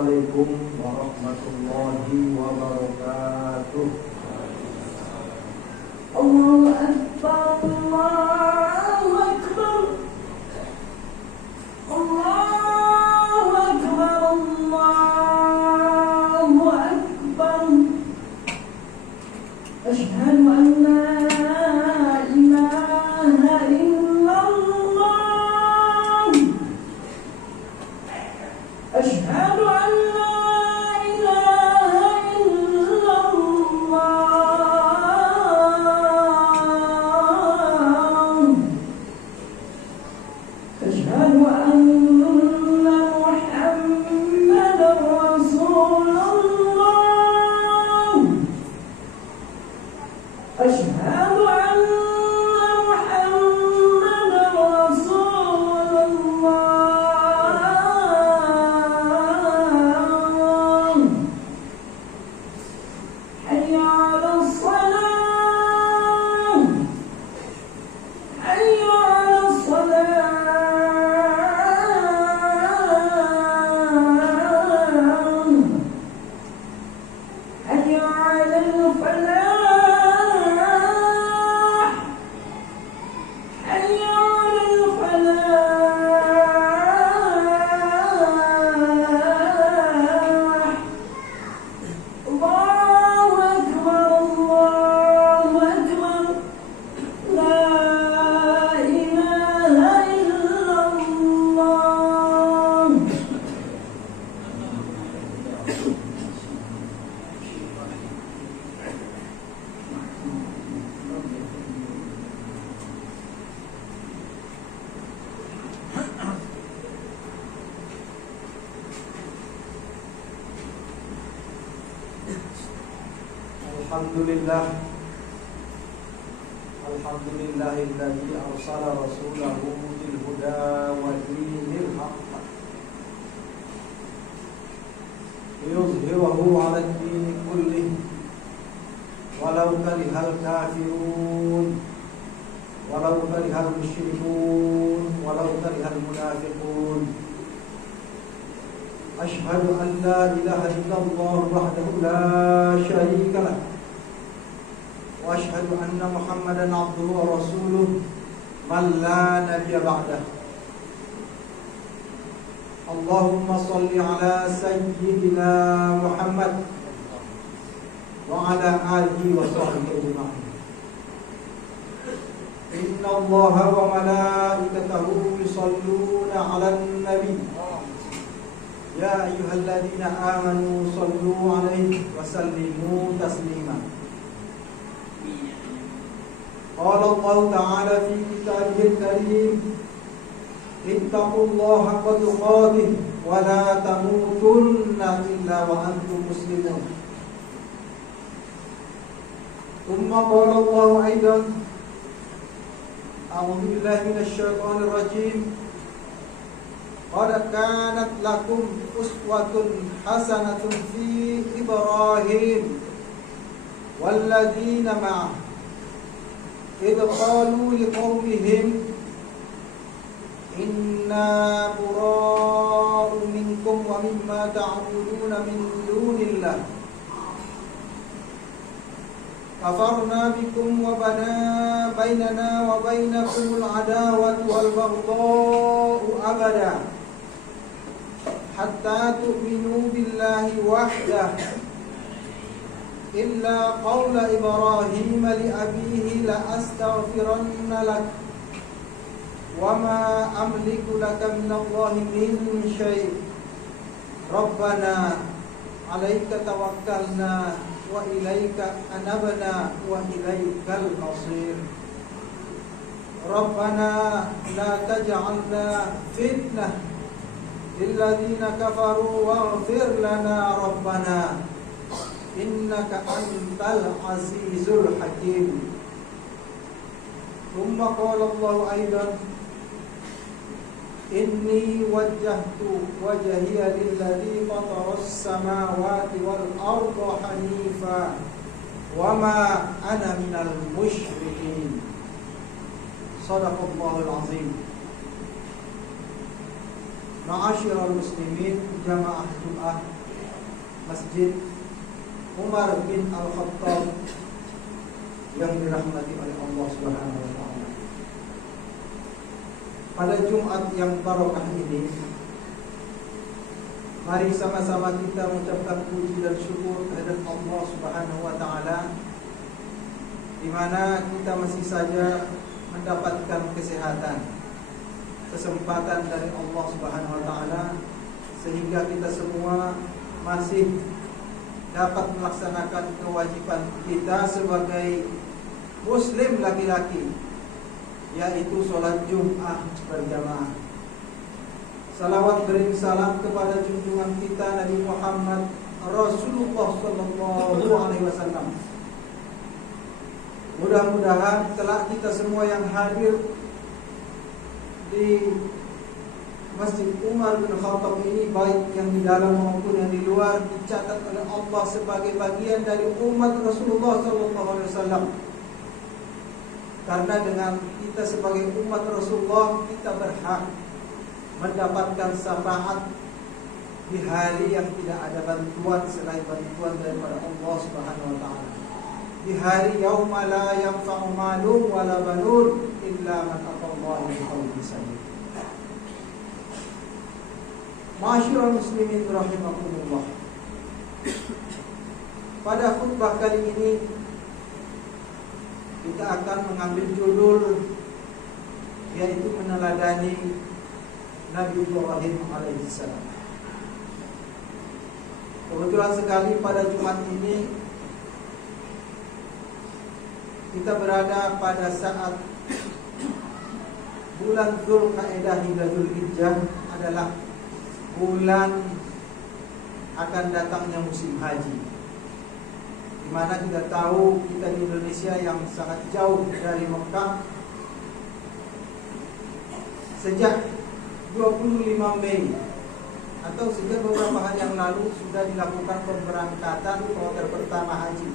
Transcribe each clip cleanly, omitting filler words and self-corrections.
Assalamualaikum warahmatullahi wabarakatuh. Allahu Akbar, Allahu Akbar, Allahu Akbar, Allahu Akbar. Asyhadu an la ilaha illallah. Asyhadu an la ilaha illallah. Asyhadu anna Muhammadar Rasulullah. Asyhadu anna Muhammadar Rasulullah. Hayya 'alas salam. Hayya 'alas salam. Hayya 'alal falah. Hayya 'alal falah. Allahu Akbar, Allahu Akbar. La ilaha illallah. Alhamdulillahilladzi arsala rasulahu bil huda wa dinil haqq liyuzhirahu 'ala ad-din kullih walau karihal kafirun walau karihal musyrikun walau karihal munafiqun. Asyhadu an la ilaha illallah wahdahu la syarika lah wa asyhadu anna Muhammadan abduhu wa rasuluh man la nabiyya ba'dah. Allahumma salli ala sayyidina Muhammad wa ala alihi wa sahbihi ajma'in. Inna Allaha wa malaikatahu yusalluna 'alan nabi. Ya ayyuhalladzina amanu sallu 'alaihi wa sallimu taslima. Qala Allah Ta'ala fi kitabihil karim, ittaqullaha haqqa tuqatih wa la tamutunna illa wa antum muslimun. Thumma qala Allah aidan, a'udzu billahi minasy syaithanir rajim. Qad kanat lakum uswatun hasanatun fi Ibrahim walladzina ma'ahu idh qalu liqaumihim inna bura'u minkum wa mimma ta'buduna min dunillah kafarna bikum wa bana bainana wa bainakumul adawatu wal baghdha'u abada hatta tu'minu billahi wahdah illa qawla Ibrahim li abihi la astaghfiranna lak wa ma amliku laka minallahi min syai'. Rabbana 'alaika tawakkalna wa ilaika anabna wa ilaikal masir. Rabbana la taj'alna fitnah lil ladzina kafaru waghfir lana rabbana innaka antal azizul hakim. Thumma qala Allah aidan, inni wajjahtu wajhiya lilladzi fataras samawati wal arda hanifa wa ma ana minal musyrikin. Shadaqallahul azim. Ma'asyiral muslimin, jamaah Jumat Masjid Umar bin Al-Khattab yang dirahmati oleh Allah Subhanahu wa taala. Pada Jumat yang barokah ini, mari sama-sama kita mengucapkan puji dan syukur terhadap Allah Subhanahu wa taala, di mana kita masih saja mendapatkan kesehatan, kesempatan dari Allah Subhanahu wa taala, sehingga kita semua masih dapat melaksanakan kewajiban kita sebagai muslim laki-laki, yaitu sholat Jum'ah berjamaah. Salawat beri salam kepada junjungan kita Nabi Muhammad Rasulullah sallallahu alaihi wasallam. Mudah-mudahan kelak kita semua yang hadir di Masjid Umar bin Khattab ini, baik yang di dalam maupun yang di luar, dicatat oleh Allah sebagai bagian dari umat Rasulullah sallallahu alaihi wasallam. Karena dengan kita sebagai umat Rasulullah, kita berhak mendapatkan syafaat di hari yang tidak ada bantuan selain bantuan daripada Allah Subhanahu wa taala. Di hari yauma la yanfa'u malun wala banun illa man atallaha bi qalbin salim. Ma'asyiral muslimin rahimakumullah. Pada khutbah kali ini kita akan mengambil judul, yaitu meneladani Nabi Ibrahim alaihissalam. Kebetulan sekali pada Jumat ini kita berada pada saat bulan Dzulqa'dah hingga Dzulhijjah adalah bulan akan datangnya musim haji, di mana kita tahu kita di Indonesia yang sangat jauh dari Mekah, sejak 25 Mei atau sejak beberapa hari yang lalu sudah dilakukan pemberangkatan kloter pertama haji.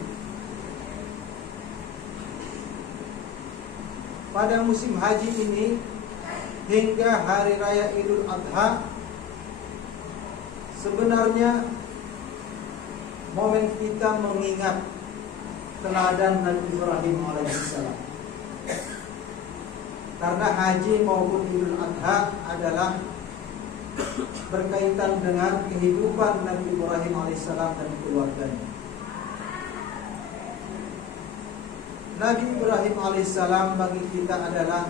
Pada musim haji ini hingga hari raya Idul Adha, sebenarnya momen kita mengingat teladan Nabi Ibrahim alaihissalam. Karena haji maupun Idul Adha adalah berkaitan dengan kehidupan Nabi Ibrahim alaihissalam dan keluarganya. Nabi Ibrahim alaihissalam bagi kita adalah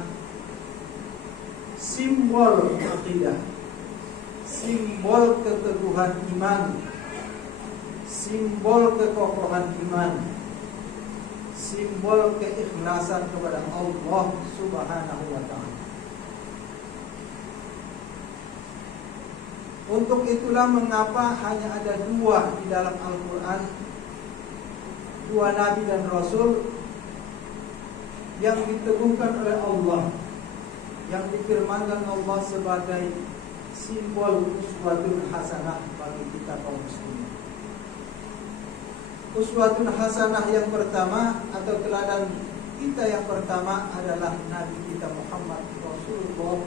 simbol akidah, simbol keteguhan iman, simbol kekokohan iman, simbol keikhlasan kepada Allah Subhanahu wa taala. Untuk itulah mengapa hanya ada dua di dalam Al-Quran, dua Nabi dan Rasul yang diteguhkan oleh Allah, yang difirmankan Allah sebagai simbol uswatun hasanah bagi kita kaum muslimin. Uswatun hasanah yang pertama atau teladan kita yang pertama adalah Nabi kita Muhammad Rasulullah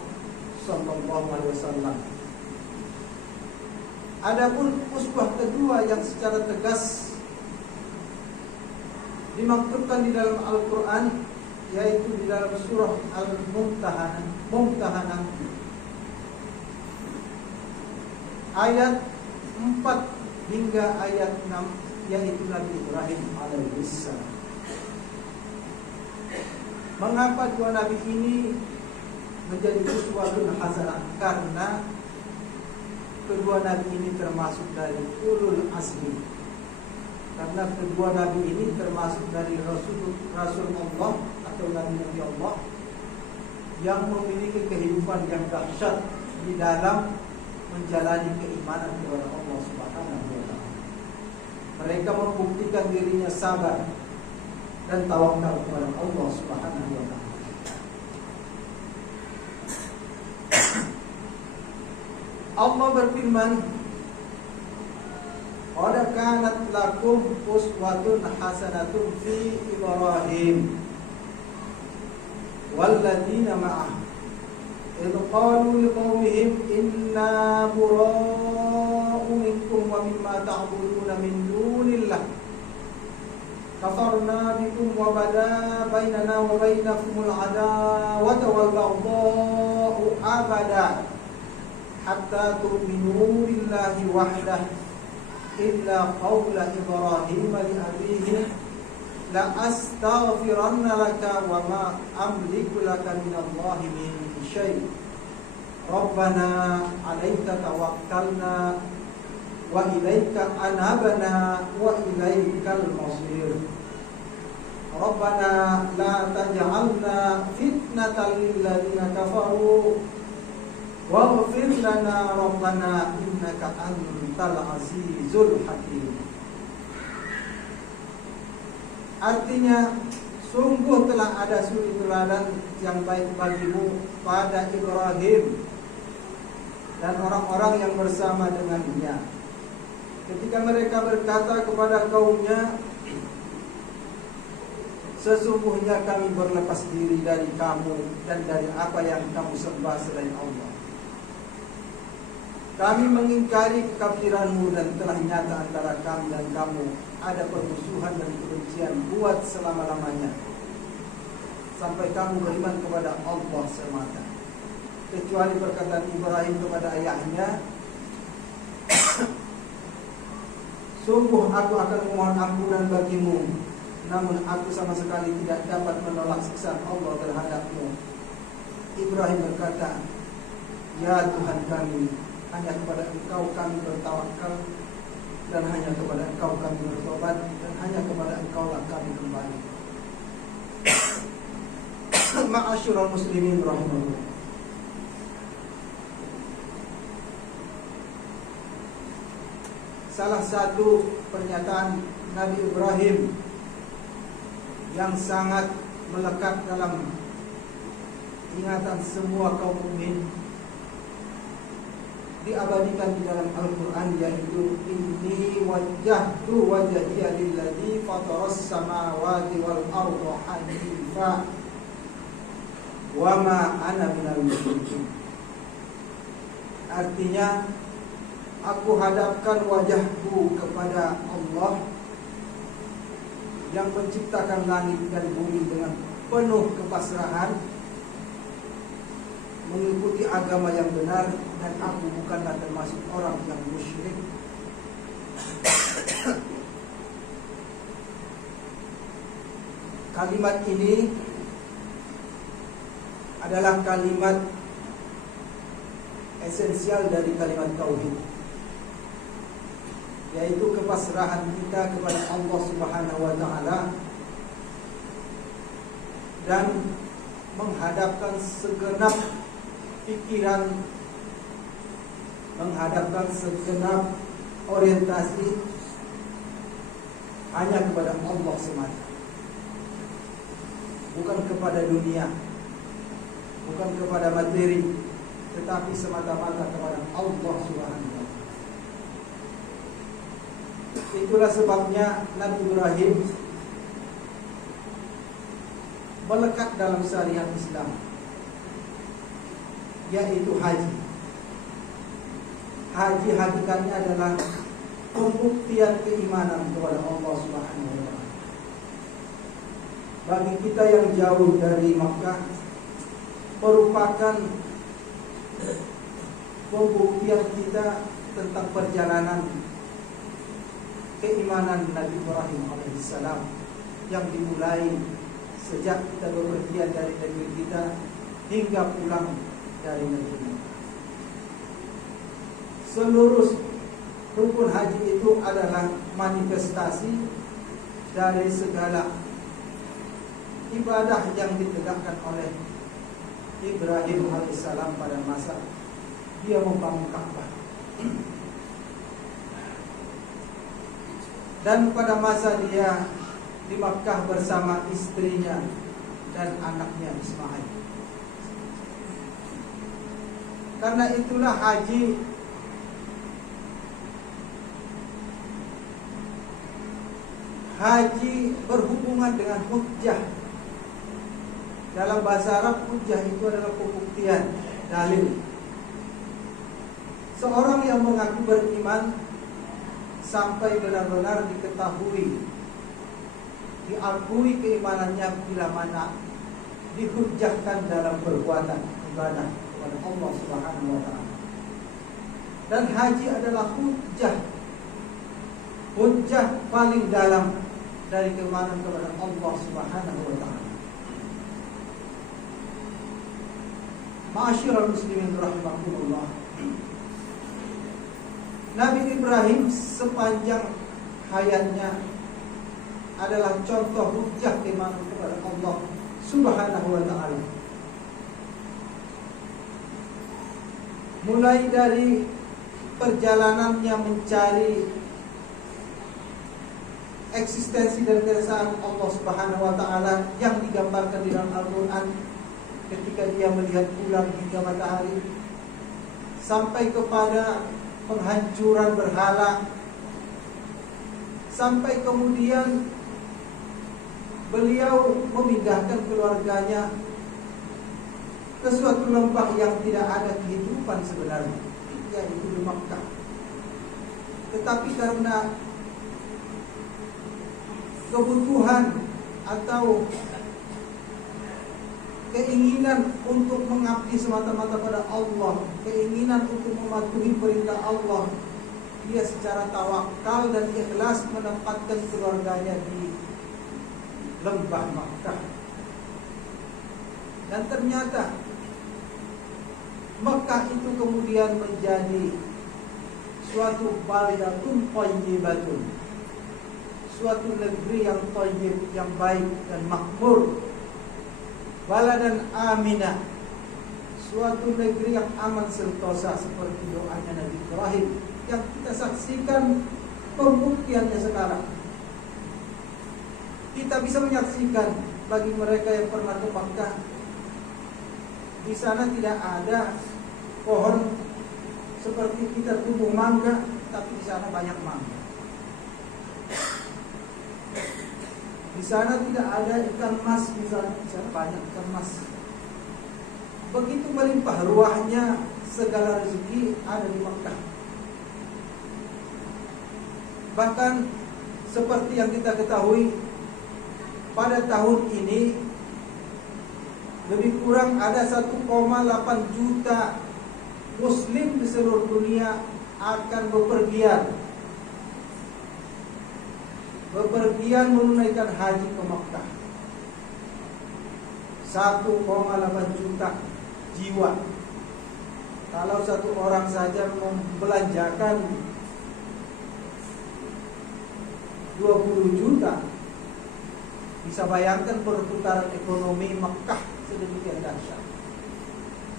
sallallahu alaihi wasallam. Adapun uswah kedua yang secara tegas dimaktubkan di dalam Al-Quran, yaitu di dalam surah Al-Mumtahanah ayat 4 hingga ayat 6, yaitu Nabi Ibrahim alaihissalam. Mengapa dua nabi ini menjadi uswatun hasanah? Karena kedua nabi ini termasuk dari ulul azmi. Karena kedua nabi ini termasuk dari Rasul Allah atau Nabi Allah yang memiliki kehidupan yang dahsyat di dalam menjalani keimanan kepada Allah Subhanahu wa taala. Mereka membuktikan dirinya sabar dan tawakal kepada Allah Subhanahu wa taala. Allah berfirman, "Qad kanat lakum uswatun hasanatun fi Ibrahim walladzina ma'ah إذ قالوا لقومهم إنا براء منكم ومما تعبدون من دون الله كفرنا بكم وبدا بيننا وبينكم العداوة والبغضاء أبدا حتى تؤمنوا بالله وحده إلا قول إبراهيم لأبيه لأستغفرن لك وما أملك لك من الله من شيء ربنا عليك توكلنا وإليك أنابنا وإليك المصير ربنا لا تجعلنا فتنة للذين كفروا واغفر لنا ربنا إنك أنت العزيز الحكيم. Artinya, sungguh telah ada suri teladan yang baik bagimu pada Ibrahim dan orang-orang yang bersama dengannya. Ketika mereka berkata kepada kaumnya, sesungguhnya kami berlepas diri dari kamu dan dari apa yang kamu sembah selain Allah. Kami mengingkari kekafiranmu dan telah nyata antara kami dan kamu ada permusuhan dan kebencian buat selama-lamanya sampai kamu beriman kepada Allah semata, kecuali perkataan Ibrahim kepada ayahnya, sungguh aku akan memohon ampunan bagimu, namun aku sama sekali tidak dapat menolak siksaan Allah terhadapmu. Ibrahim berkata, ya Tuhan kami, hanya kepada Engkau kami bertawakal dan hanya kepada Engkau kami bertobat dan hanya kepada Engkau lah kami kembali. Ma'asyiral muslimin rahimahullah. Salah satu pernyataan Nabi Ibrahim yang sangat melekat dalam ingatan semua kaum mukmin diabadikan di dalam Al-Quran, yaitu inni wajjahtu wajhiya lilladzi fataras samawati wal arda hanifa wa ma ana minal musyrikin. Artinya, aku hadapkan wajahku kepada Allah yang menciptakan langit dan bumi dengan penuh kepasrahan, mengikuti agama yang benar, dan aku bukanlah termasuk orang yang musyrik. Kalimat ini adalah kalimat esensial dari kalimat tauhid, yaitu kepasrahan kita kepada Allah Subhanahu wa taala dan menghadapkan segenap pikiran, menghadapkan segenap orientasi hanya kepada Allah semata, bukan kepada dunia, bukan kepada materi, tetapi semata-mata kepada Allah Subhanahu wa taala. Itulah sebabnya Nabi Ibrahim melekat dalam syariat Islam, yaitu haji. Haji hakikatnya adalah pembuktian keimanan kepada Allah Subhanahu wa taala. Bagi kita yang jauh dari Makkah, merupakan pembuktian kita tentang perjalanan keimanan Nabi Ibrahim alaihissalam yang dimulai sejak kita bepergian dari negeri kita hingga pulang dari negeri. Seluruh rukun haji itu adalah manifestasi dari segala ibadah yang ditegakkan oleh Ibrahim alaihissalam pada masa dia membangun Ka'bah, dan pada masa dia di Makkah bersama istrinya dan anaknya Ismail. Karena itulah haji berhubungan dengan hujjah. Dalam bahasa Arab, hujjah itu adalah pembuktian. dalil. Seorang yang mengaku beriman sampai benar-benar diketahui, diakui keimanannya bila mana dihujjahkan dalam perbuatan ibadah kepada Allah Subhanahu wa taala. Dan haji adalah hujjah paling dalam dari keimanan kepada Allah Subhanahu wa taala. Ma'asyiral muslimin rahimakumullah. Nabi Ibrahim sepanjang hayatnya adalah contoh hujjah keimanan kepada Allah Subhanahu wa taala. Mulai dari perjalanannya mencari eksistensi dan keesaan Allah Subhanahu wa taala yang digambarkan di dalam Al-Qur'an ketika dia melihat bulan hingga matahari, sampai kepada penghancuran berhala, sampai kemudian beliau memindahkan keluarganya ke suatu lembah yang tidak ada kehidupan sebenarnya, yaitu di Makkah. Tetapi karena kebutuhan atau keinginan untuk mengabdi semata-mata pada Allah, keinginan untuk mematuhi perintah Allah, dia secara tawakal dan ikhlas menempatkan keluarganya di lembah Makkah. Dan ternyata Makkah itu kemudian menjadi suatu baldatun thayyibatun, suatu negeri yang thayyib, yang baik dan makmur, baladan aminah, suatu negeri yang aman sentosa, seperti doanya Nabi Ibrahim yang kita saksikan pembuktiannya sekarang. Kita bisa menyaksikan bagi mereka yang pernah ke Makkah, di sana tidak ada pohon seperti kita tumbuh mangga, tapi di sana banyak mangga. Di sana tidak ada ikan mas, misalnya di sana banyak ikan mas. Begitu melimpah ruahnya, segala rezeki ada di Makkah. Bahkan seperti yang kita ketahui, pada tahun ini lebih kurang ada 1,8 juta Muslim di seluruh dunia akan bepergian menunaikan haji ke Makkah. 1,8 juta jiwa. Kalau satu orang saja membelanjakan 20 juta, bisa bayangkan perputaran ekonomi Makkah sedemikian dahsyat.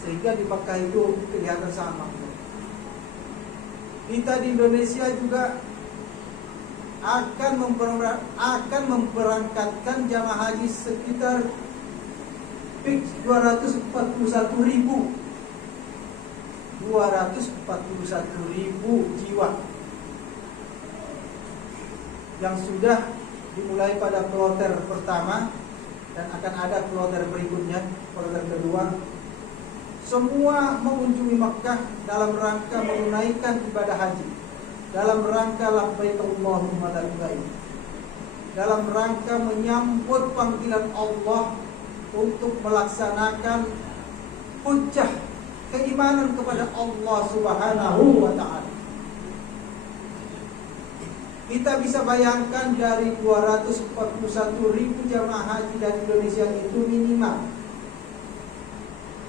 Sehingga di Makkah itu kelihatan sangat makmur. Kita di Indonesia juga akan memberangkatkan jamaah haji sekitar 241.000 jiwa yang sudah dimulai pada kloter pertama dan akan ada kloter berikutnya, kloter kedua. Semua mengunjungi Makkah dalam rangka menunaikan ibadah haji, dalam rangka labbaik Allahumma labbaik, dalam rangka menyambut panggilan Allah untuk melaksanakan hujjah keimanan kepada Allah Subhanahu wa ta'ala. Kita bisa bayangkan dari 241.000 jamaah haji dari Indonesia itu minimal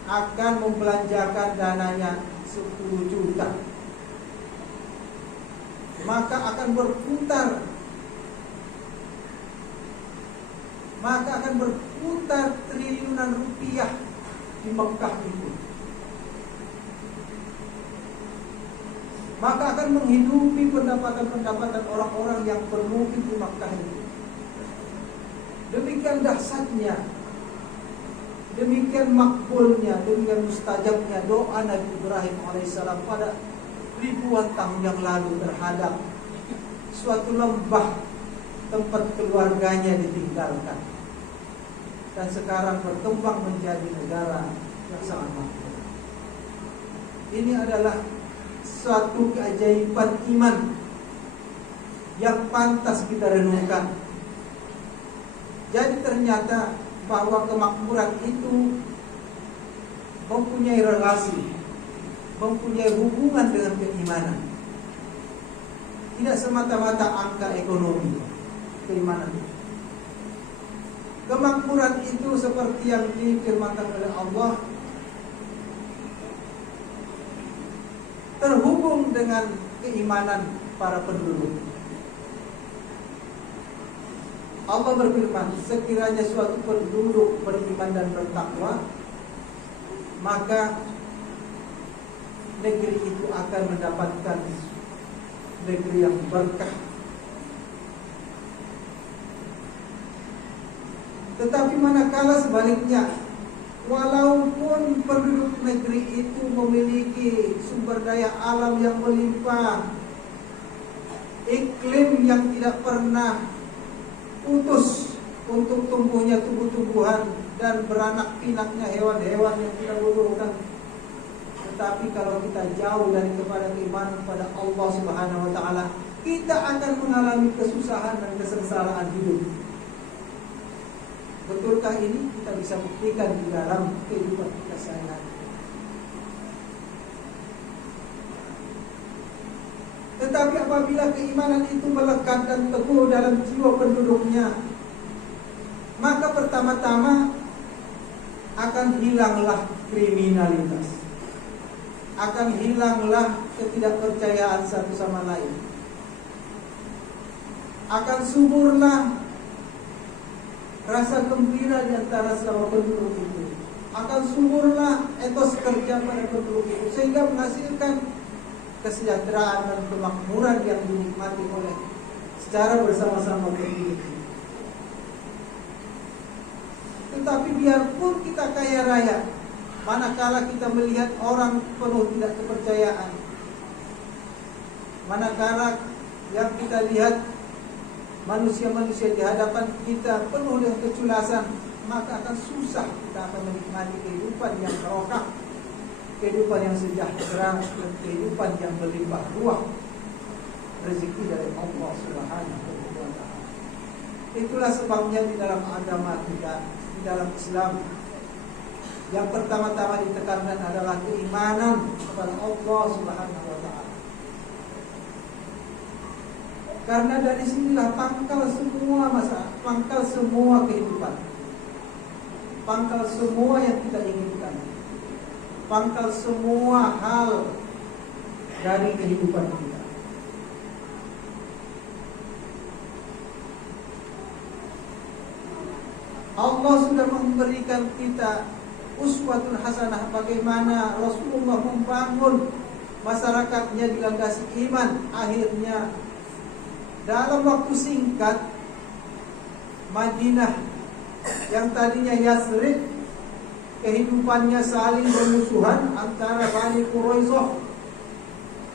akan membelanjakan dananya 10 juta. Maka akan berputar triliunan rupiah di Makkah itu. Maka akan menghidupi pendapatan orang-orang yang bermukim di Makkah itu. Demikian dahsyatnya, demikian makbulnya, demikian mustajabnya doa Nabi Ibrahim alaihissalam pada ribuan tahun yang lalu terhadap suatu lembah tempat keluarganya ditinggalkan, dan sekarang berkembang menjadi negara yang sangat makmur. Ini adalah suatu keajaiban iman yang pantas kita renungkan. Jadi ternyata bahwa kemakmuran itu mempunyai relasi, mempunyai hubungan dengan keimanan. Tidak semata-mata angka ekonomi, keimanan. Kemakmuran itu seperti yang difirmankan oleh Allah, terhubung dengan keimanan para penduduk. Allah berfirman, sekiranya suatu penduduk beriman dan bertakwa, maka negeri itu akan mendapatkan negeri yang berkah. Tetapi manakala sebaliknya, walaupun penduduk negeri itu memiliki sumber daya alam yang melimpah, iklim yang tidak pernah putus untuk tumbuhnya tumbuh-tumbuhan dan beranak pinaknya hewan-hewan yang kita butuhkan, tetapi kalau kita jauh dari kepada keimanan kepada Allah Subhanahu wa taala, kita akan mengalami kesusahan dan kesengsaraan hidup. Betulkah ini? Kita bisa buktikan di dalam kehidupan kita sehari-hari. Tetapi apabila keimanan itu melekat dan teguh dalam jiwa penduduknya, maka pertama-tama akan hilanglah kriminalitas, akan hilanglah ketidakpercayaan satu sama lain, akan suburlah rasa gembira di antara sama penduduk itu, akan suburlah etos kerja pada penduduk itu, sehingga menghasilkan kesejahteraan dan kemakmuran yang dinikmati oleh secara bersama-sama penduduk. Tetapi biarpun kita kaya raya, manakala kita melihat orang penuh tidak kepercayaan, manakala yang kita lihat manusia-manusia di hadapan kita penuh dengan keculasan, maka akan susah kita akan menikmati kehidupan yang barokah, kehidupan yang sejahtera, dan kehidupan yang berlimpah ruah rezeki dari Allah Subhanahu wa taala. Itulah sebabnya di dalam agama kita, di dalam Islam, yang pertama-tama ditekankan adalah keimanan kepada Allah Subhanahu wa taala. Karena dari sinilah pangkal semua masalah, pangkal semua kehidupan, pangkal semua yang kita inginkan, pangkal semua hal dari kehidupan kita. Allah sudah memberikan kita uswatun hasanah, bagaimana Rasulullah membangun masyarakatnya dilandasi iman. Akhirnya dalam waktu singkat, Madinah yang tadinya Yasrib, kehidupannya saling bermusuhan antara Bani Quraisyah,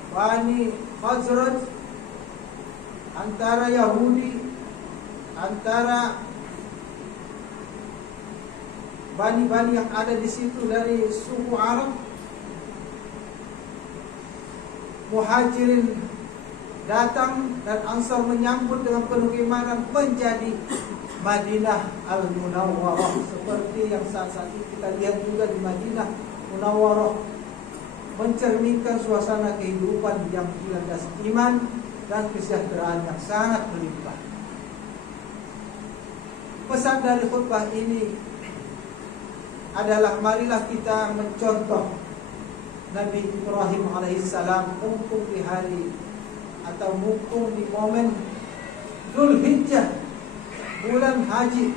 Bani Khazraj, antara Yahudi, antara bani-bani yang ada di situ dari suku Arab, Muhajirin datang dan Ansar menyambut dengan penuh keimanan, menjadi Madinah Al-Munawwarah, seperti yang saat-saat ini kita lihat juga di Madinah Munawwarah, mencerminkan suasana kehidupan yang dilandasi iman dan kesejahteraan yang sangat berlimpah. Pesan dari khutbah ini adalah marilah kita mencontoh Nabi Ibrahim alaihissalam, mumpung di hari atau mumpung di momen Dzulhijjah, bulan haji,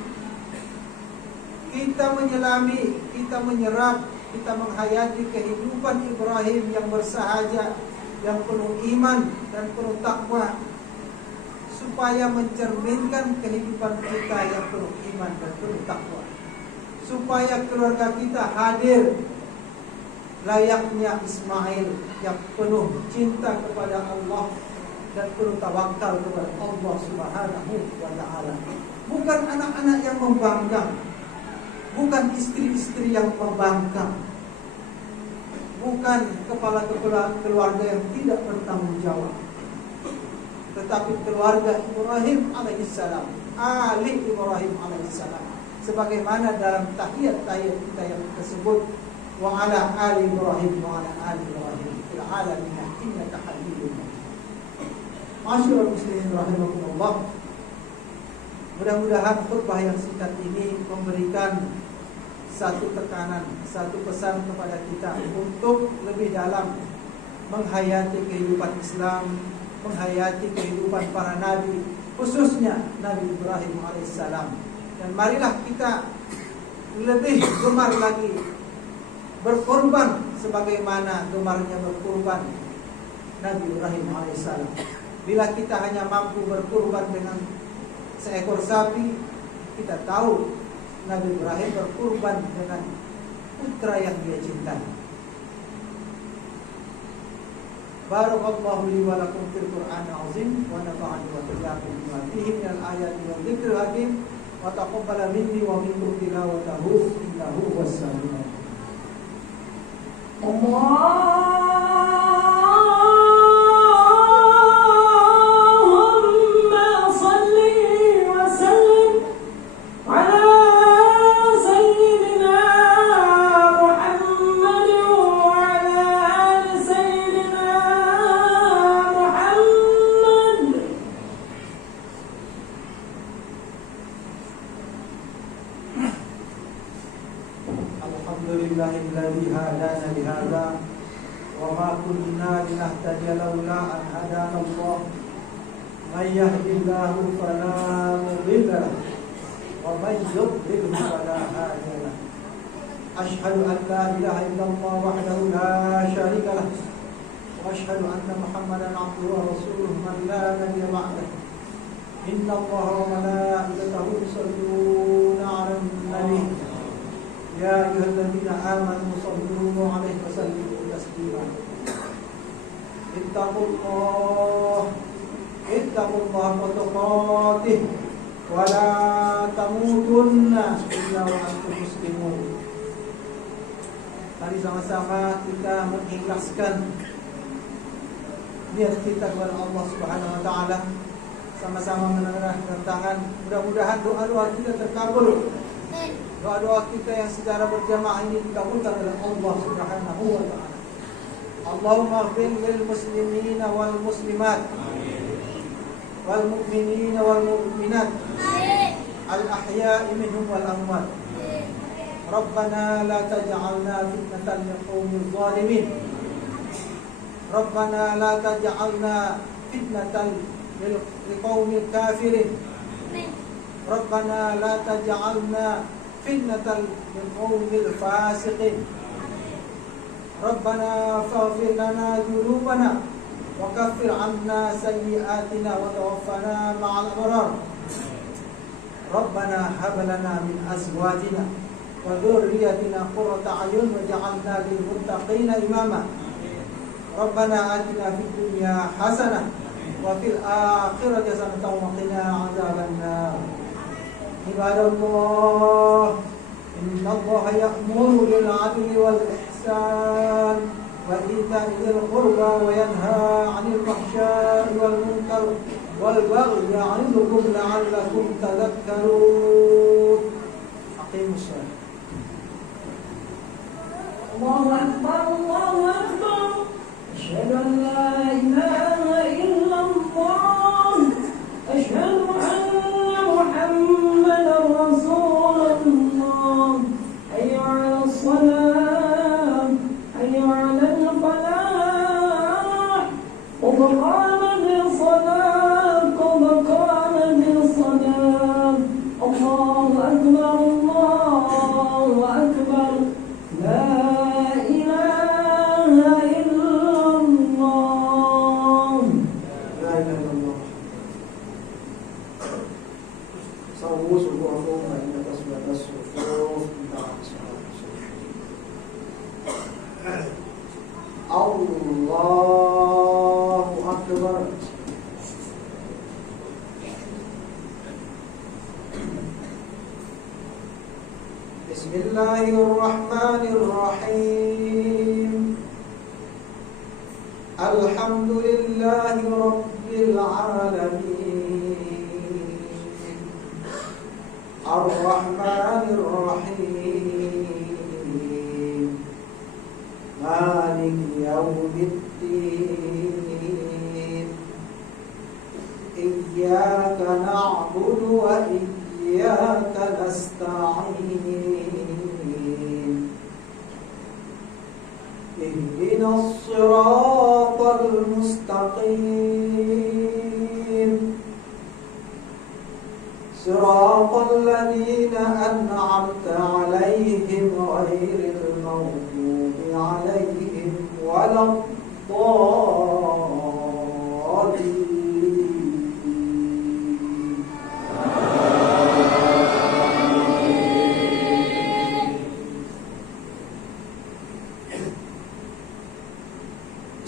kita menyelami, kita menyerap, kita menghayati kehidupan Ibrahim yang bersahaja, yang penuh iman dan penuh takwa, supaya mencerminkan kehidupan kita yang penuh iman dan penuh takwa, supaya keluarga kita hadir layaknya Ismail yang penuh cinta kepada Allah dan penuh tawakal kepada Allah Subhanahu wa taala. Bukan anak-anak yang membangkang, bukan istri-istri yang membangkang, bukan kepala keluarga yang tidak bertanggung jawab, tetapi keluarga Ibrahim alaihissalam, ali Ibrahim alaihissalam, sebagaimana dalam tahiyat-tahiyat kita yang tersebut, wa ala ali Ibrahim wa ala ali Ibrahim fil alamin innaka Hamidum Majid. Masyaallah muslimin rahimakumullah. Mudah-mudahan khutbah yang singkat ini memberikan satu tekanan, satu pesan kepada kita untuk lebih dalam menghayati kehidupan Islam, menghayati kehidupan para nabi, khususnya Nabi Ibrahim alaihissalam. Dan marilah kita lebih gemar lagi berkorban sebagaimana gemarnya berkorban Nabi Ibrahim alaihissalam. Bila kita hanya mampu berkorban dengan seekor sapi, kita tahu Nabi Ibrahim berkorban dengan putra yang dia cintai. Barakallahu li wa lakum fil Qur'anil azim wa nafa'ani wa iyyakum bima fihi minal ayati wa dzikril hakim wa taqabbala minni wa minkum tilawatahu innahu huwas samiul alim. Alhamdulillahilladzi hadana lihadza wa ma kunna linahtadiya laula an hadana Allah. May yahdihillahu fala mudilla lahu wa may yudlil fala hadiya lahu. Asyhadu an la ilaha illallah wahdahu la syarika lahu wa asyhadu anna Muhammadan abduhu wa rasuluhu man la nabiyya ba'dahu. Inna Allaha wa malaikatahu yusalluna 'alan nabiy. Ya ayyuhalladzina amanu sallu 'alaihi wa sallimu taslima. Ittaqullah haqqa tuqatih wa la tamutunna illa wa antum muslimun. Mari sama-sama kita mengikhlaskan niat kita kepada Allah Subhanahu wa taala. Sama-sama menenangkan tangan. Mudah-mudahan doa-doa kita terkabul. Doa-doa kita yang secara berjamaah ini dikabulkan oleh Allah Subhanahu wa taala. Allahumma ighfir lil muslimina wal muslimat wal mu'minina wal mu'minat al ahya'i minhum wal amwat. Rabbana la taj'alna fitnatan lil qaumil zalimin. Rabbana la taj'alna fitnatan lil qaumil kafirin. Rabbana la taj'alna fitnatan lil qaumil fasiqin. Rabbana faghfir lana dhunubana wa kaffir 'anna sayyi'atina wa tawaffana ma'al abrar. Rabbana hab lana min azwajina wa dhurriyyatina qurrata a'yun waj'alna lil muttaqina imama. Rabbana atina fid dunya hasanah wa fil akhirati hasanatan wa qina 'adzabannar. Ibadallah, innallaha ya'muru bil 'adli wal ihsan wa ita'i dzil qurba wa yanha 'anil fahsya'i wal munkar wal baghi ya'idukum la'allakum tadhakkarun. Aqimus shalah. Allahu akbar, Allahu akbar. Asyhadu an la ilaha illallah. Asyhadu anna Muhammadar Rasulullah. Hayya 'alas shalah, hayya 'alal falah. Qad qamatis shalah, qad qamatis shalah. Allahu akbar, Allahu akbar. La ilaha illallah. La ilaha illallah. Sawu subuhakum wa inna tasbihatas sufuf Allahu akbar. Bismillahirrahmanirrahim. الحمد لله رب العالمين الرحمن الرحيم مالك يوم الدين إياك نعبد وإياك نستعين اهدنا الصراط المستقيم صراط الذين أنعمت عليهم غير المغضوب عليهم ولا الضالين.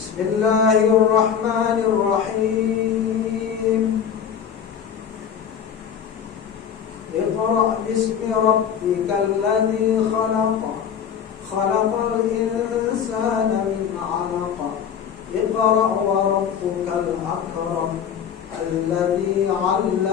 بسم الله الرحمن الرحيم اقرأ باسم ربك الذي خلق خلق الإنسان من علق اقرأ وربك الأكرم الذي علم